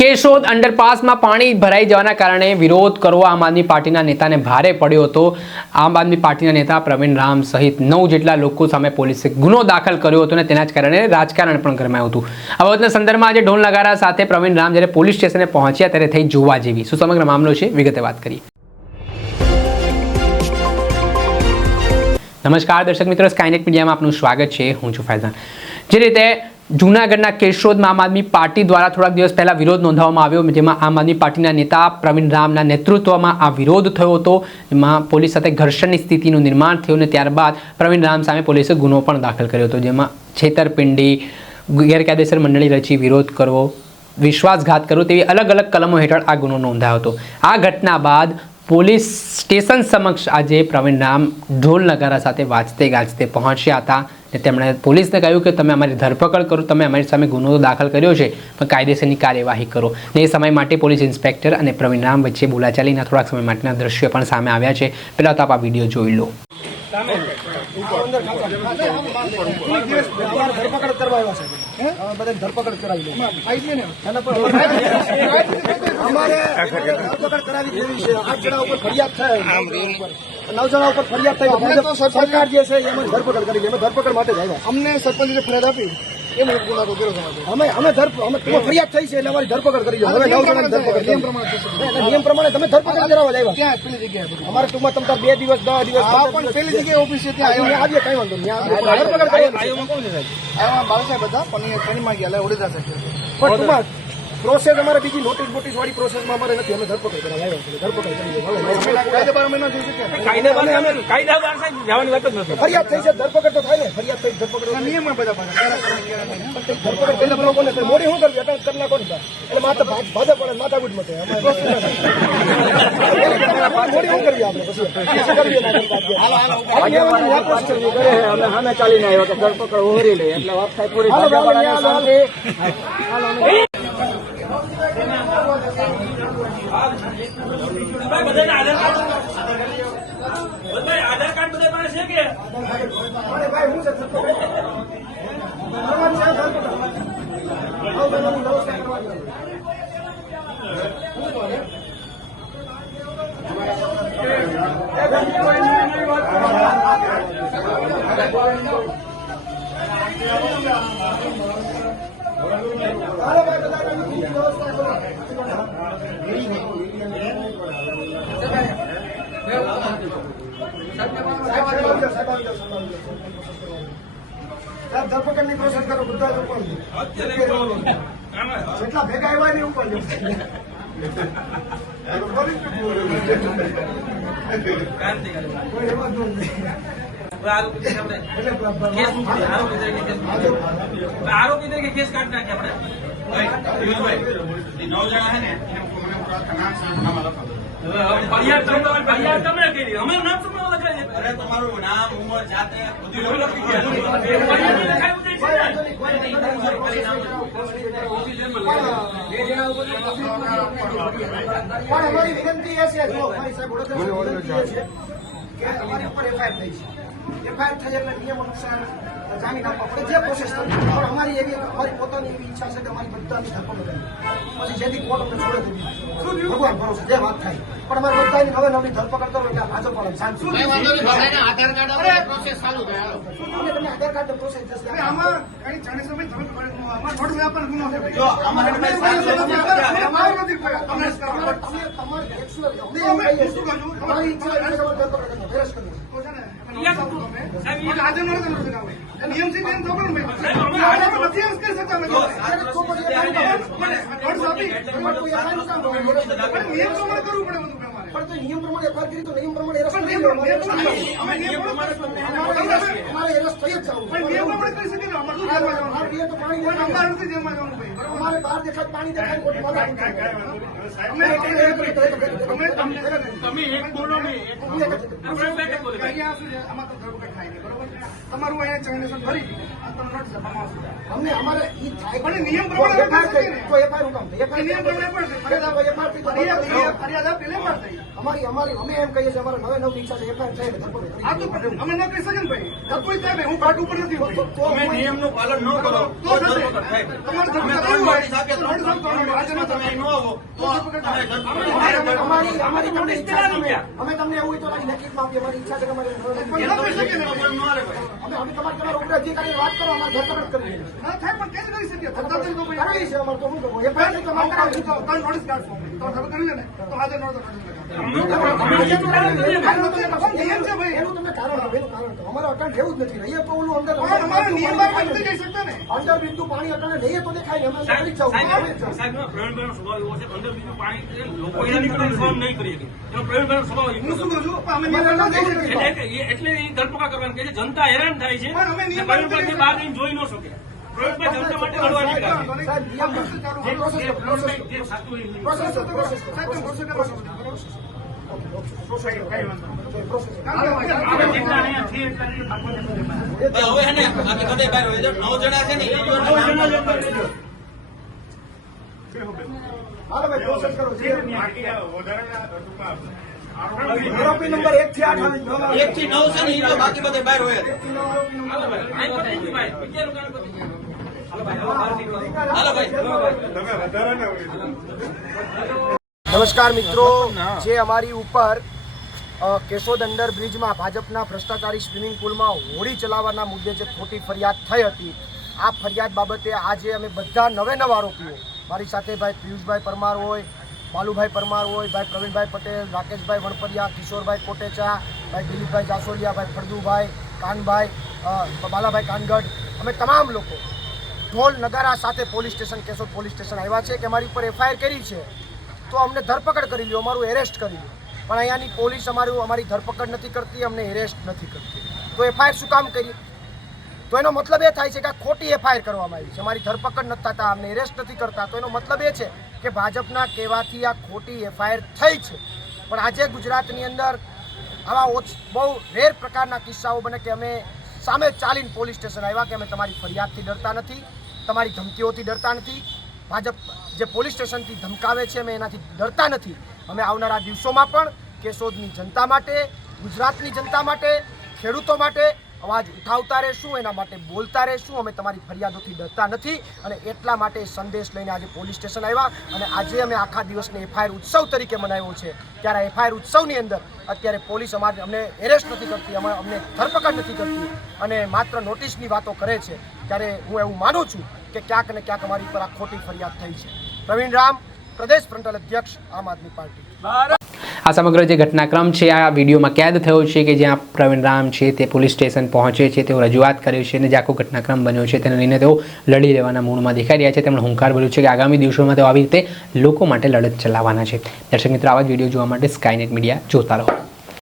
કેશોદ અંડરપાસમાં પાણી ભરાઈ જવાના કારણે વિરોધ કરવો આમ આદમી પાર્ટીના નેતાને ભારે પડ્યો હતો. આમ આદમી પાર્ટીના નેતા પ્રવીણ રામ સહિત નવ જેટલા લોકો સામે પોલીસે ગુનો દાખલ કર્યો હતો અને તેના જ કારણે રાજકારણ પણ ગરમાયું હતું. આ બાબતના સંદર્ભમાં આજે ઢોલ નગારા સાથે પ્રવીણ રામ જ્યારે પોલીસ સ્ટેશને પહોંચ્યા ત્યારે થઈ જોવા જેવી. શું સમગ્ર મામલો છે? વિગતે વાત કરીએ. નમસ્કાર દર્શક મિત્રો સ્કાયનેટ મીડિયામાં આપનું સ્વાગત છે. હું છું ફૈઝાન. જે રીતે જૂનાગઢના કેશોદમાં આમ આદમી પાર્ટી દ્વારા થોડાક દિવસ પહેલા વિરોધ નોંધાવવામાં આવ્યો, જેમાં આમ આદમી પાર્ટીના નેતા પ્રવીણ રામના નેતૃત્વમાં આ વિરોધ થયો હતો. એમાં પોલીસ સાથે ઘર્ષણની સ્થિતિનું નિર્માણ થયું અને ત્યારબાદ પ્રવીણ રામ સામે પોલીસે ગુનો પણ દાખલ કર્યો હતો, જેમાં છેતરપિંડી, ગેરકાયદેસર મંડળી રચી વિરોધ કરવો, વિશ્વાસઘાત કરવો તેવી અલગ અલગ કલમો હેઠળ આ ગુનો નોંધાયો હતો. આ ઘટના બાદ પોલીસ સ્ટેશન સમક્ષ આજે પ્રવીણ રામ ઢોલ નગારા સાથે વાંચતે ગાજતે પહોંચ્યા હતા. અને તેમણે પોલીસને કહ્યું કે તમે અમારી ધરપકડ કરો તમે અમારી સામે ગુનો દાખલ કર્યો છે પણ કાયદેસરની કાર્યવાહી કરો. ને એ સમય માટે પોલીસ ઇન્સ્પેક્ટર અને પ્રવીણ રામ વચ્ચે બોલાચાલીના થોડાક સમય માટેના દ્રશ્યો પણ સામે આવ્યા છે. પહેલાં તો આપ આ વીડિયો જોઈ લો. ધરપકડ કરવા આવ્યા છે. બધા ધરપકડ કરાવી લો. એના પર અમારે ધરપકડ કરાવી દેવી છે આઠ જણા ઉપર ફરિયાદ થાય નવ જણા ઉપર ફરિયાદ થાય અમે તો તો સરકાર જે છે એ ધરપકડ કરી અમે ધરપકડ માટે જ આવ્યા અમને સરપંચે ફરિયાદ આપી એ મુજબ કર્યો અમે અમે ધર અમે ફરિયાદ થઈ છે એટલે અમારી ધરપકડ કરી હવે નવ જણાની ધરપકડ નિયમ પ્રમાણે નિયમ પ્રમાણે તમે ધરપકડ કરાવવા આવ્યા ત્યાં પેલી જગ્યાએ અમારે ટૂંકમાં તમ બે દિવસ દસ દિવસ પણ પેલી જગ્યાએ ઓફિસ છે ત્યાં ત્યાં આવીએ કઈ વાંધો નહીં ધરપકડ કરી આવ્યા બાળસાહેબ હતા પણ એ શનિમાં ગયા એટલે સાહેબ પણ ટૂંકમાં પ્રોસેસ અમારે બીજી નોટિસ બોટિસ વાળી પ્રોસેસમાં અમારે નથી. અમે ધરપકડ કરવા ધરપકડ ફરિયાદ થઈ છે. ધરપકડ તો થાય ને. ફરિયાદ થઈ ધરપકડ નિયમ ધરપકડ પેલા લોકોને મોડી શું કરવી અટક કરી નાખો એટલે માતા ભાજ- ભાજપ વાળા માથાકૂટ મતે. મોડી શું કરવી આપણે? પછી? અમે સામે ચાલીને આવ્યા કે ધરપકડ ઉમેરી લે. એટલે વાત થાય પૂરી. ભાજપ કાર્ડ ભાઈ, આધાર કાર્ડ બધા પાસે છે કે. હાલો ભાઈ, બધા આની વ્યવસ્થા કરો. સાહેબ, સાહેબ આવી જાઓ, સાહેબ આવી જાઓ, સાહેબ આવી સાહેબ, ધરપકડની પ્રોસેસ કરો બધા જેટલા ભેગા આવ્યા ને ઉપર. આરોપી તરીકે કેસ કાઢી નાખ્યા આપણે નવ જણા છે ને ફરિયાદ તમે- નામ શું લખાય અરે તમારું નામ? પણ અમારી વિનંતી તમારી ઉપર એફઆઈઆર થઈ છે એફઆઈઆર થઈ એટલે નિયમ અનુસાર જામીન આપવા પડે જે પ્રોસેસ થતી પણ અમારી એવી અમારી પોતાની એવી ઈચ્છા છે કે અમારી બધાની ધરપકડ પછી જેથી કોર્ટ અમને છોડે દીધી ભગવાન ભરોસે જે વાત થાય પણ અમારે બધાની હવે નવી ધરપકડ કરો એટલે ભાજપ વાળા શાંતિ અમે તમને આધાર કાર્ડ પ્રોસેસ થશે આમાં કઈ જાણી સમય તમે આમાં નોટ ગુનો છે જો અમારે તમારે ઈચ્છા ધરપકડ. તો ને. પણ આજે ન એ નિયમ છે ને કરી તો. નિયમ પ્રમાણે એફઆઈઆર નિયમ પ્રમાણે arrest નિયમ પ્રમાણે- અમારે થઈ જ જવું. પણ નિયમ પ્રમાણે કરી શકીએ. અમારે તો પાણી અમારે નથી જેલમાં જવાનું. અમારે બહાર દેખાય પાણી દેખાય તમે એક બોલો તમારું અહીંયા જનરેશન ભરી અમને અમારે ઈ થાય પણ નિયમ પ્રમાણે તો? નિયમ પ્રમાણે પણ ફરિયાદ ફરિયાદ થઈ અમારી અમારી અમે એમ કહીએ છીએ અમારે નવે નવ ઈચ્છા છે એફઆઈઆર ધરપકડ. આ તો અમે ન કહી શકીએ ને ભાઈ. કોઈ સાહેબ હું પાર્ટ ઉપર નથી હોતો તો- તો તમે નિયમનું પાલન ન કરો. તો થશે. ધરપકડ તમારે તમે ત્રણ કરવી નોટિસ ત્રણ તો આજે ન અહીં ન આવો. તો ધરપકડ તમે થાય. ધરપકડ અમારી અમારી તમને ઈચ્છા છે અમે અમે તમને એવું હોય તો આજે લેખિતમાં આપીએ અમારી ઈચ્છા છે કે અમારે ન કહી શકીએ. અમે. અમે તમારે તમારા ઉપર અધિકારીને વાત કરો અમારે ધરપકડ કરી ના થાય પણ કેમ કરી શકીએ? ધરપકડ તો ભાઈ કરવી છે અમારે તો શું કરવું એફઆઈઆર નહીં તો અમારે કરાવવી છે. ત્રણ નોટિસ કાઢશો. તો ખબર કરી લે ને. તો આજે નોટિસ નિયમ અંદર બિંદુ પાણી લઈએ તો દેખાય ને અમે સ્વભાવ એવો છે અંદર પાણી લોકો નહીં કરી એટલો એ- ધરપકડ કરવાની કે જનતા હેરાન થાય છે બહાર જોઈ ન શકે પ્રોસેસ પ્રોસેસ હોય. હવે હે ને બહાર નવ જણા છે ને આરોપી નંબર એક થી આઠ એક થી નવ છે ને એ બાકી બધા બહાર હોય હાલો ભાઈ, તમે વધારે ભાઈ. નમસ્કાર મિત્રો. જે અમારી ઉપર કેશોદ અંડર બ્રિજમાં ભાજપના ભ્રષ્ટાચારી સ્વિમિંગ પુલમાં હોડી ચલાવવાના મુદ્દે જે ખોટી ફરિયાદ થઈ હતી આ ફરિયાદ બાબતે આજે અમે બધા નવે નવા આરોપીઓ મારી સાથે ભાઈ પિયુષભાઈ પરમાર હોય બાલુભાઈ પરમાર હોય ભાઈ પ્રવીણભાઈ પટેલ રાકેશભાઈ વણપરિયા કિશોરભાઈ કોટેચા ભાઈ દિલીપભાઈ જાસોલિયા ભાઈ ફળદુભાઈ કાનભાઈ બાલાભાઈ કાનગઢ અમે તમામ લોકો ઢોલ નગારા સાથે police station Keshod police station આવ્યા છે કે અમારી ઉપર એફઆઈઆર કરી છે. તો અમને ધરપકડ કરી લ્યો, અમારું એરેસ્ટ કરી લ્યો. પણ અહીંયાની પોલીસ અમારું, અમારી ધરપકડ નથી કરતી, અમને એરેસ્ટ નથી કરતી. તો એફઆઈઆર શું કામ કરી? તો એનો મતલબ એ થાય છે કે આ ખોટી એફઆઈઆર કરવામાં આવી છે. અમારી ધરપકડ નથી થતા, અમને એરેસ્ટ નથી કરતા. તો એનો મતલબ એ છે કે ભાજપના કહેવાથી આ ખોટી એફઆઈઆર થઈ છે. પણ આજે ગુજરાતની અંદર આવા ઓછ, બહુ રેર પ્રકારના કિસ્સાઓ બને કે અમે સામે ચાલીને પોલીસ સ્ટેશન આવ્યા કે અમે તમારી ફરિયાદથી ડરતા નથી, તમારી ધમકીઓથી ડરતા નથી. ભાજપ જે પોલીસ સ્ટેશનથી ધમકાવે છે, અમે એનાથી ડરતા નથી. અમે આવનારા દિવસોમાં પણ કેશોદની જનતા માટે, ગુજરાતની જનતા માટે, ખેડૂતો માટે અવાજ ઉઠાવતા રહેશું, એના માટે બોલતા રહેશું. અમે તમારી ફરિયાદોથી ડરતા નથી અને એટલા માટે સંદેશ લઈને આજે પોલીસ સ્ટેશન આવ્યા અને આજે અમે આખા દિવસને એફઆઈઆર ઉત્સવ તરીકે મનાવ્યો છે. ત્યારે એફઆઈઆર ઉત્સવની અંદર અત્યારે પોલીસ અમારે અમને એરેસ્ટ નથી કરતી, અમે અમને ધરપકડ નથી કરતી અને માત્ર નોટિસની વાતો કરે છે. ત્યારે હું એવું માનું છું કે ક્યાંક ને ક્યાંક અમારી પર આ ખોટી ફરિયાદ થઈ છે. પ્રવીણ રામ, પ્રદેશ ફ્રન્ટલ અધ્યક્ષ, આમ આદમી પાર્ટી. આ સમગ્ર જે ઘટનાક્રમ છે, આ વિડીયોમાં કેદ થયો છે કે જ્યાં પ્રવીણ રામ છે તે પોલીસ સ્ટેશન પહોંચે છે, તેઓ રજૂઆત કરે છે અને જે આખો ઘટનાક્રમ બન્યો છે તેને લઈને તેઓ લડી લેવાના મૂળમાં દેખાઈ રહ્યા છે. તેમણે હુંકાર ભર્યું છે કે આગામી દિવસોમાં તેઓ આવી રીતે લોકો માટે લડત ચલાવવાના છે. દર્શક મિત્રો, આવા જ વીડિયો જોવા માટે સ્કાયનેટ મીડિયા જોતા રહો.